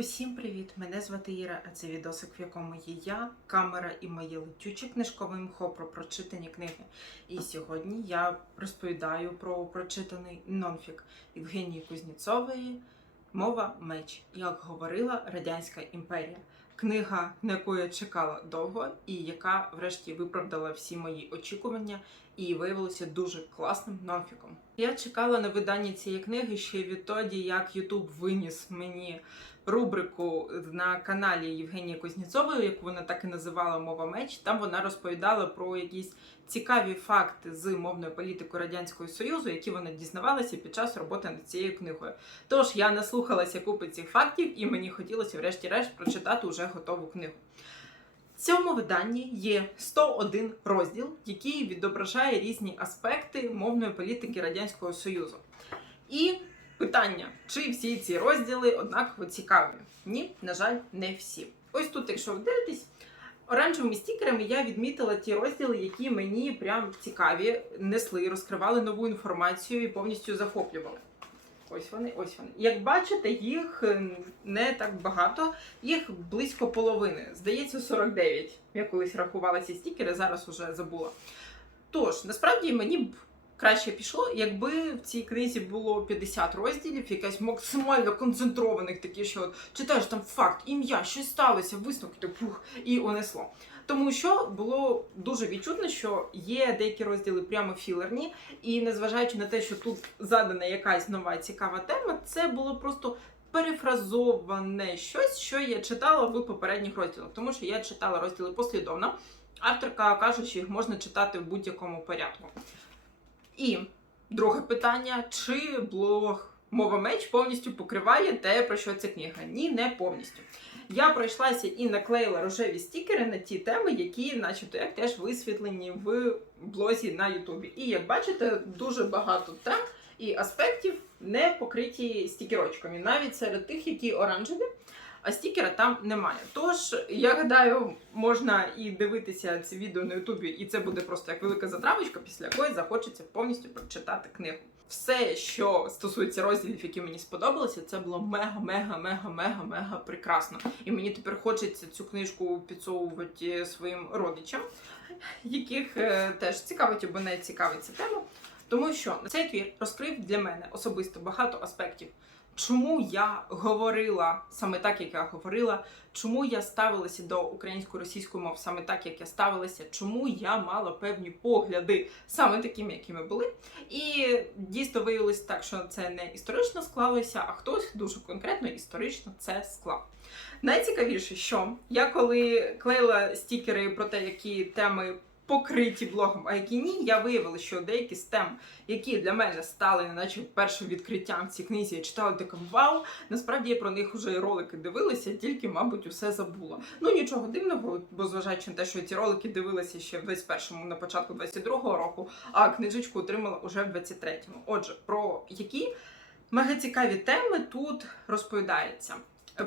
Усім привіт! Мене звати Іра, а це відосик, в якому є я, камера і моє летюче книжкове мхо про прочитані книги. І сьогодні я розповідаю про прочитаний нонфік Євгенії Кузніцової Мова меч, як говорила Радянська імперія. Книга, на яку я чекала довго, і яка, врешті, виправдала всі мої очікування і виявилася дуже класним нонфіком. Я чекала на видання цієї книги ще відтоді, як Ютуб виніс мені рубрику на каналі Євгенії Кузніцової, яку вона так і називала Мова меч. Там вона розповідала про якісь цікаві факти з мовною політикою Радянського Союзу, які вона дізнавалася під час роботи над цією книгою. Тож я наслухалася купи цих фактів, і мені хотілося, врешті-решт, прочитати уже готову книгу. Цьому виданні є 101 розділ, який відображає різні аспекти мовної політики Радянського Союзу. І питання, чи всі ці розділи однаково цікаві? Ні, на жаль, не всі. Ось тут, якщо ви дивитесь, оранжевими стікерами я відмітила ті розділи, які мені прям цікаві, несли, розкривали нову інформацію і повністю захоплювали. Ось вони, ось вони. Як бачите, їх е, не так багато, їх близько половини. Здається, 49. Я колись рахувала ці стікери, зараз уже забула. Тож, насправді мені б краще пішло, якби в цій книзі було 50 розділів, якась максимально концентрованих, такі, що от читаєш там факт, ім'я, щось сталося, висновки, пух, і унесло. Тому що було дуже відчутно, що є деякі розділи прямо філерні, і незважаючи на те, що тут задана якась нова цікава тема, це було просто перефразоване щось, що я читала в попередніх розділах, тому що я читала розділи послідовно. Авторка каже, що їх можна читати в будь-якому порядку. І друге питання: чи блог Мова меч повністю покриває те, про що ця книга? Ні, не повністю. Я пройшлася і наклеїла рожеві стікери на ті теми, які, начебто, як теж висвітлені в блозі на Ютубі. І як бачите, дуже багато тем і аспектів не покриті стікерочками, навіть серед тих, які оранжеві. А стікера там немає. Тож, я гадаю, можна і дивитися це відео на Ютубі, і це буде просто як велика затравочка, після якої захочеться повністю прочитати книгу. Все, що стосується розділів, які мені сподобалися, це було мега, мега, мега, мега, мега прекрасно. І мені тепер хочеться цю книжку підсовувати своїм родичам, яких е, теж цікавить або не цікавить ця тема. Тому що цей твір розкрив для мене особисто багато аспектів. Чому я говорила саме так, як я говорила, чому я ставилася до української російської мов саме так, як я ставилася, чому я мала певні погляди саме такими, якими були. І дійсно виявилось так, що це не історично склалося, а хтось дуже конкретно історично це склав. Найцікавіше, що я коли клеїла стікери про те, які теми покриті блогом, а які ні, я виявила, що деякі з тем, які для мене стали, наче першим відкриттям в цій книзі, я читала така вау. Насправді я про них вже і ролики дивилася, тільки, мабуть, усе забула. Ну нічого дивного, бо зважаючи на те, що ці ролики дивилася ще в 21-му, на початку 22-го року, а книжечку отримала уже в 23-му. Отже, про які мега цікаві теми тут розповідається.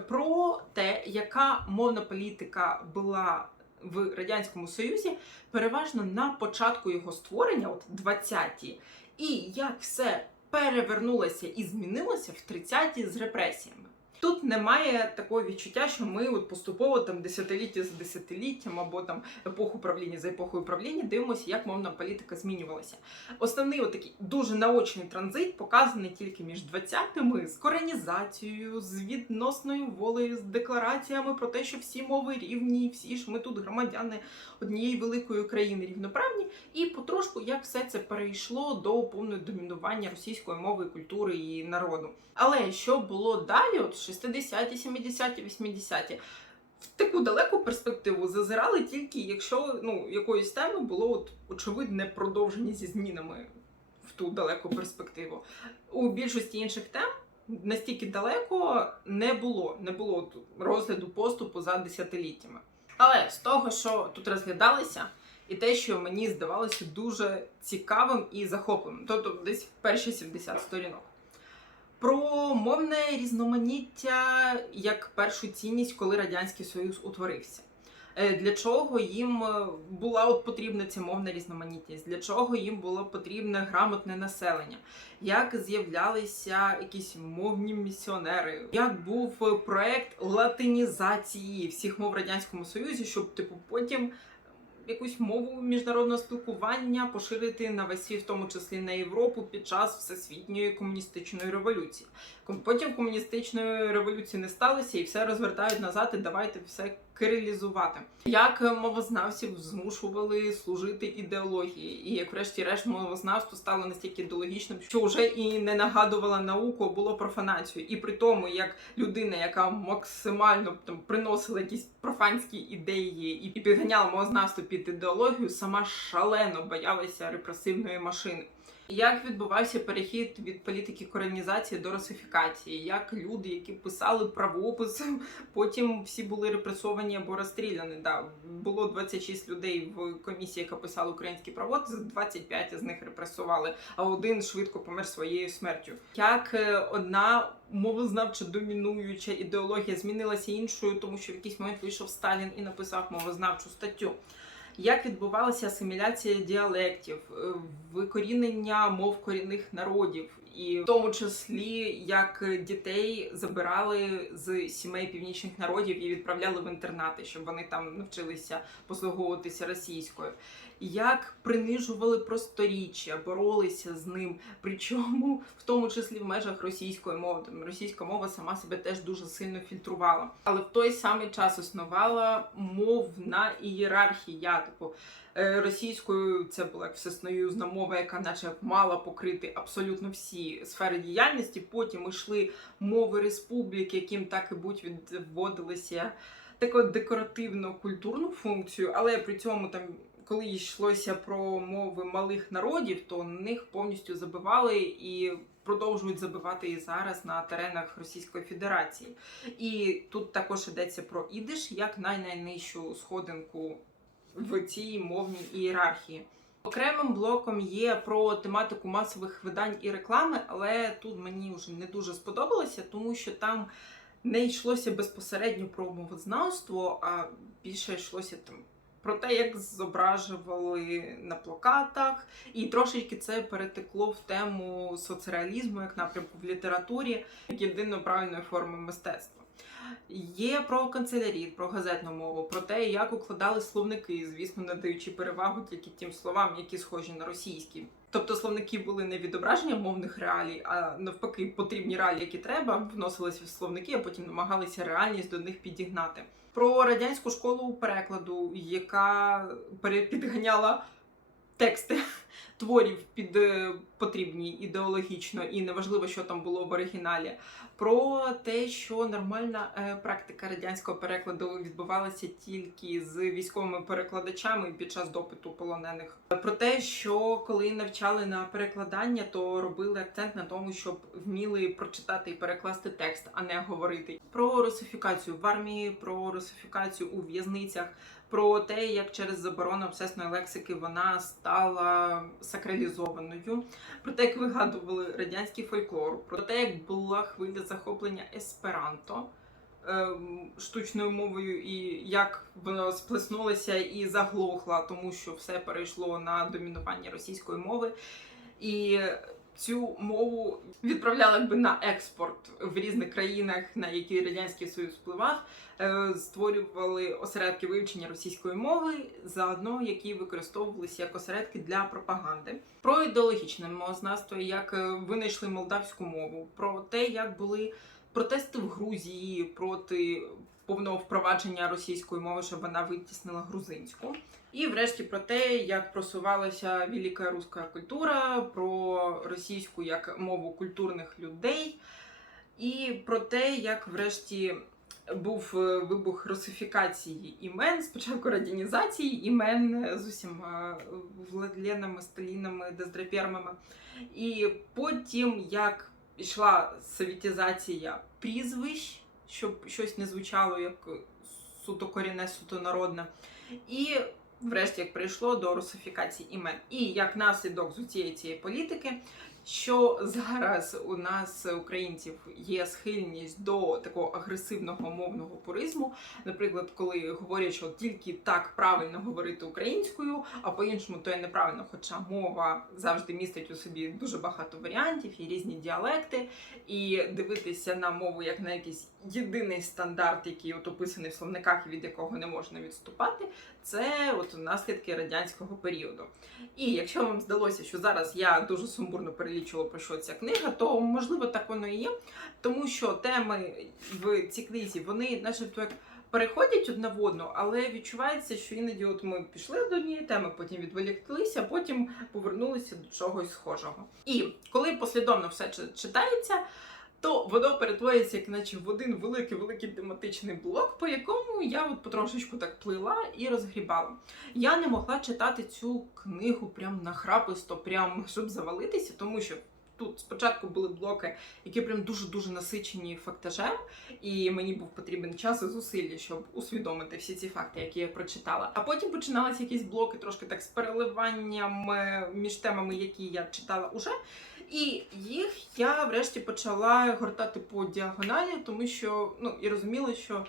Про те, яка мовна політика була в радянському союзі, переважно на початку його створення, от 20-ті, і як все перевернулося і змінилося в 30-ті з репресіями. Тут немає такого відчуття, що ми от поступово там десятиліття за десятиліттям або там епоху правління за епохою правління дивимося, як мовна політика змінювалася. Основний от такий дуже наочний транзит показаний тільки між 20-ми з коренізацією, з відносною волею, з деклараціями про те, що всі мови рівні, всі ж ми тут громадяни однієї великої країни рівноправні, і потрошку як все це перейшло до повного домінування російської мови, культури і народу. Але що було далі, от 60-ті, 70-ті, 80-ті, в таку далеку перспективу зазирали тільки, якщо ну, якоїсь теми було от, очевидне продовження зі змінами в ту далеку перспективу. У більшості інших тем настільки далеко не було, не було розгляду поступу за десятиліттями. Але з того, що тут розглядалося, і те, що мені здавалося дуже цікавим і захопливим, тобто десь перші 70 сторінок. Про мовне різноманіття як першу цінність, коли Радянський Союз утворився. Е, Для чого їм е, була от потрібна ця мовна різноманітність? Для чого їм було потрібне грамотне населення? Як з'являлися якісь мовні місіонери? Як був проект латинізації всіх мов в радянському союзі, щоб типу потім якусь мову міжнародного спілкування поширити на весь світ, в тому числі на Європу, під час всесвітньої комуністичної революції. Потім комуністичної революції не сталося, і все розвертають назад, і давайте все кирилізувати. Як мовознавців змушували служити ідеології, і як врешті-решт мовознавство стало настільки ідеологічним, що вже і не нагадувала науку, а було профанацією. І при тому, як людина, яка максимально там приносила якісь профанські ідеї і підганяла мовознавство під ідеологію, сама шалено боялася репресивної машини. Як відбувався перехід від політики колонізації до русифікації? Як люди, які писали правопис, потім всі були репресовані або розстріляні? Да, було 26 людей в комісії, яка писала український правопис, 25 з них репресували, а один швидко помер своєю смертю. Як е, одна мовознавча домінуюча ідеологія змінилася іншою, тому що в якийсь момент вийшов Сталін і написав мовознавчу статтю. Як відбувалася асиміляція діалектів, е, викорінення мов корінних народів, і в тому числі як дітей забирали з сімей північних народів і відправляли в інтернати, щоб вони там навчилися послуговуватися російською. Як принижували просторіччя, боролися з ним, причому в тому числі в межах російської мови. Російська мова сама себе теж дуже сильно фільтрувала, але в той самий час існувала мовна ієрархія. Типу російською це була як всесоюзна мова, яка наче мала покрити абсолютно всі сфери діяльності. Потім йшли мови республік, яким так і будь відводилися таку декоративно культурну функцію, але при цьому там. Коли йшлося про мови малих народів, то них повністю забивали і продовжують забивати і зараз на теренах Російської Федерації. І тут також йдеться про ідиш як най-найнижчу сходинку в цій мовній ієрархії. Окремим блоком є про тематику масових видань і реклами, але тут мені вже не дуже сподобалося, тому що там не йшлося безпосередньо про мовознавство, а більше йшлося там про те, як зображували на плакатах, і трошечки це перетекло в тему соцреалізму як напрямку в літературі, як єдиної правильної форми мистецтва. Є про канцеляріт, про газетну мову, про те, як укладали словники, звісно, надаючи перевагу тільки тим словам, які схожі на російські. Тобто словники були не відображення мовних реалій, а навпаки, потрібні реалії, які треба, вносилися в словники, а потім намагалися реальність до них підігнати. Про радянську школу перекладу, яка підганяла тексти творів під е, потрібні ідеологічно, і неважливо, що там було в оригіналі. Про те, що нормальна е, практика радянського перекладу відбувалася тільки з військовими перекладачами під час допиту полонених. Про те, що коли навчали на перекладання, то робили акцент на тому, щоб вміли прочитати і перекласти текст, а не говорити. Про русифікацію в армії, про русифікацію у в'язницях, про те, як через заборону обсесної лексики вона стала сакралізованою, про те, як вигадували радянський фольклор, про те, як була хвиля захоплення есперанто ем, штучною мовою, і як воно сплеснулося і заглохла, тому що все перейшло на домінування російської мови. І цю мову відправляли якби на експорт в різних країнах, на які радянський союз впливав, е, створювали осередки вивчення російської мови, заодно які використовувалися як осередки для пропаганди. Про ідеологічне мовознавство, як е, винайшли молдавську мову, про те, як були протести в Грузії проти повного впровадження російської мови, щоб вона витіснила грузинську. І врешті про те, як просувалася велика руська культура, про російську як мову культурних людей, і про те, як врешті був е, вибух русифікації імен, спочатку радянізації імен з усіма Владленами, Сталінами, Дездрапермами. І потім як йшла совітізація прізвищ, щоб щось не звучало як суто корінне, суто народне. І врешті як прийшло до русифікації імен. І як наслідок з цієї цієї політики що зараз у нас українців є схильність до такого агресивного мовного пуризму. Наприклад, коли говорять, що тільки так правильно говорити українською, а по-іншому то є неправильно, хоча мова завжди містить у собі дуже багато варіантів і різні діалекти, і дивитися на мову як на якийсь єдиний стандарт, який от описаний в словниках і від якого не можна відступати, це от наслідки радянського періоду. І якщо вам здалося, що зараз я дуже сумбурно перелічувала про що ця книга, то можливо так воно і є, тому що теми в цій книзі вони, начебто, як переходять одна в одну, але відчувається, що іноді от ми пішли до однієї теми, потім відволіклися, а потім повернулися до чогось схожого. І коли послідовно все чи- читається. То воно перетворюється як наче в один великий великий тематичний блок, по якому я от потрошечку так плила і розгрібала. Я не могла читати цю книгу прям нахраписто, прям щоб завалитися, тому що тут спочатку були блоки, які прям дуже дуже насичені фактажем, і мені був потрібен час і зусилля, щоб усвідомити всі ці факти, які я прочитала. А потім починалися якісь блоки, трошки так з переливанням між темами, які я читала уже. І їх я врешті почала гортати по діагоналі, тому що ну і розуміла, що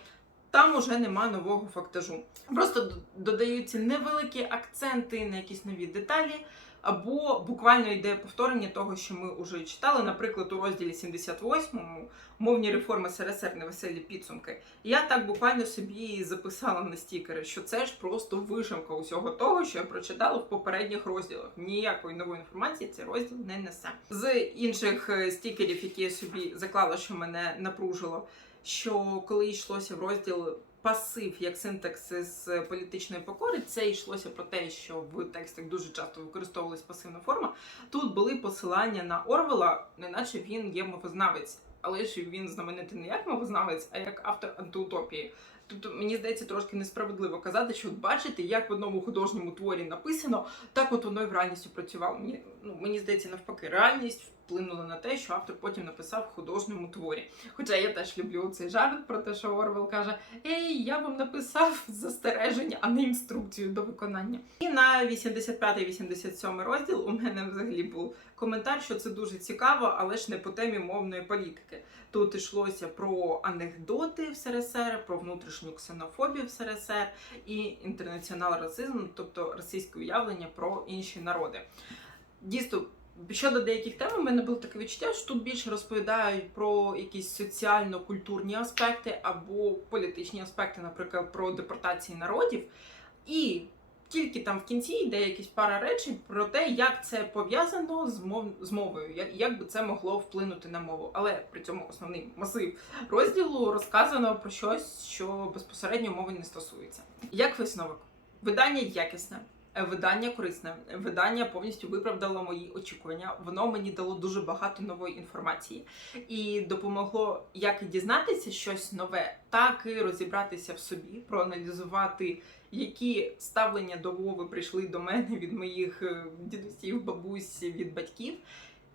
там уже нема нового фактажу. Просто додаються невеликі акценти на якісь нові деталі, або буквально йде повторення того, що ми вже читали. Наприклад, у розділі 78 мовні реформи СРСР невеселі підсумки. Я так буквально собі записала на стікери, що це ж просто вишивка усього того, що я прочитала в попередніх розділах. Ніякої нової інформації цей розділ не несе. З інших е, стікерів, які я собі заклала, що мене напружило, що коли йшлося в розділ пасив як синтакс з політичної покори, це йшлося про те, що в текстах дуже часто використовувалась пасивна форма. Тут були посилання на Орвела, неначе він є мовознавець, але ж він знаменитий не як мовознавець, а як автор антиутопії. Тобто мені здається трошки несправедливо казати, що от бачите, як в одному художньому творі написано, так от воно і в реальності працювало. Мені ну мені здається, навпаки, реальність вплинула на те, що автор потім написав в художньому творі. Хоча я теж люблю цей жарт про те, що Орвел каже: Ей, я вам написав застереження, а не інструкцію до виконання. І на 85-87 розділ у мене взагалі був коментар, що це дуже цікаво, але ж не по темі мовної політики. Тут йшлося про анекдоти в СРСР, про внутрішню ксенофобію в СРСР і інтернаціонал расизм, тобто російське уявлення про інші народи. Дійсно, щодо деяких тем, у мене було таке відчуття, що тут більше розповідають про якісь соціально-культурні аспекти або політичні аспекти, наприклад, про депортації народів. І тільки там в кінці йде якісь пара речень про те, як це пов'язано з мов з мовою, як би це могло вплинути на мову. Але при цьому основний масив розділу розказано про щось, що безпосередньо мови не стосується. Як висновок, видання якісне. Видання корисне, видання повністю виправдало мої очікування. Воно мені дало дуже багато нової інформації і допомогло як дізнатися щось нове, так і розібратися в собі, проаналізувати які ставлення до мови прийшли до мене від моїх е, дідусів, бабусь, від батьків.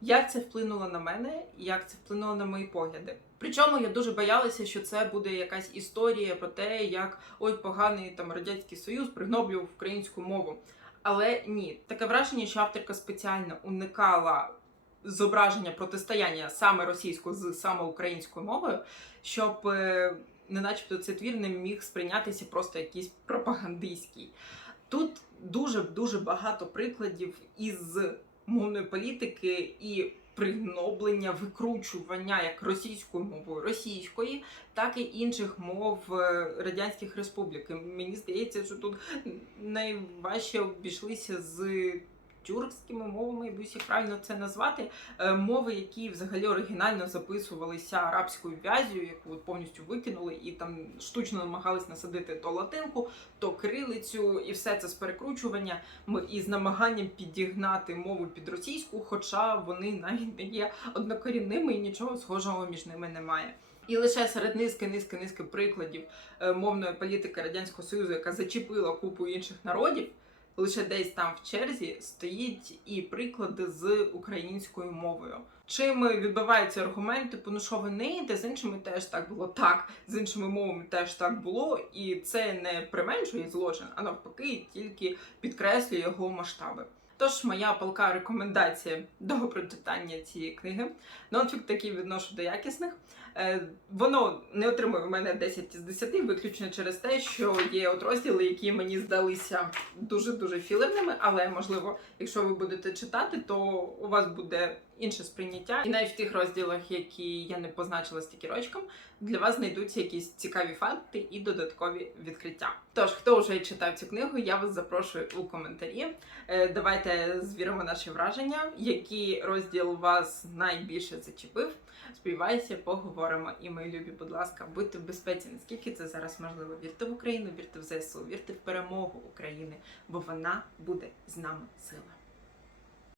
Як це вплинуло на мене, як це вплинуло на мої погляди. Причому я дуже боялася, що це буде якась історія про те, як ой, поганий там радянський союз пригноблював українську мову. Але ні, таке враження, що авторка спеціально уникала зображення протистояння саме російською з саме українською мовою, щоб е, не начебто цей твір не міг сприйнятися просто якийсь пропагандистський. Тут дуже дуже багато прикладів із мовної політики і пригноблення, викручування як російською мовою російської, так і інших мов е, радянських республік. І Мені здається, що тут найважче обійшлися з тюркськими мовами, я як правильно це назвати. Е, Мови, які взагалі оригінально записувалися арабською в'язю, яку повністю викинули, і там штучно намагались насадити то латинку, то кирилицю, і все це з перекручуванням і з намаганням підігнати мову під російську, хоча вони навіть не є однокорінними і нічого схожого між ними немає. І лише серед низки, низки, низки прикладів е, мовної політики радянського союзу, яка зачепила купу інших народів, лише десь там в черзі стоїть і приклади з українською мовою. Чим відбиваються аргументи, типу, ну що ви не йде, з іншими теж так було так, з іншими мовами теж так було, і це не применшує злочин, а навпаки, тільки підкреслює його масштаби. Тож моя палка рекомендація до прочитання цієї книги. Нонфік такий відношу до якісних. Е, Воно не отримує в мене 10 із 10, виключно через те, що є от розділи, які мені здалися дуже-дуже філерними, але можливо, якщо ви будете читати, то у вас буде інше сприйняття. І навіть в тих розділах, які я не позначила стікерочком, для вас знайдуться якісь цікаві факти і додаткові відкриття. Тож, хто вже читав цю книгу, я вас запрошую у коментарі. Е, Давайте звіримо наші враження, який розділ вас найбільше зачепив. Сподіваюся, поговоримо. І мої любі, будь ласка, будьте в безпеці, наскільки це зараз можливо. Вірте в Україну, вірте в ЗСУ, вірте в перемогу України, бо вона буде з нами сила.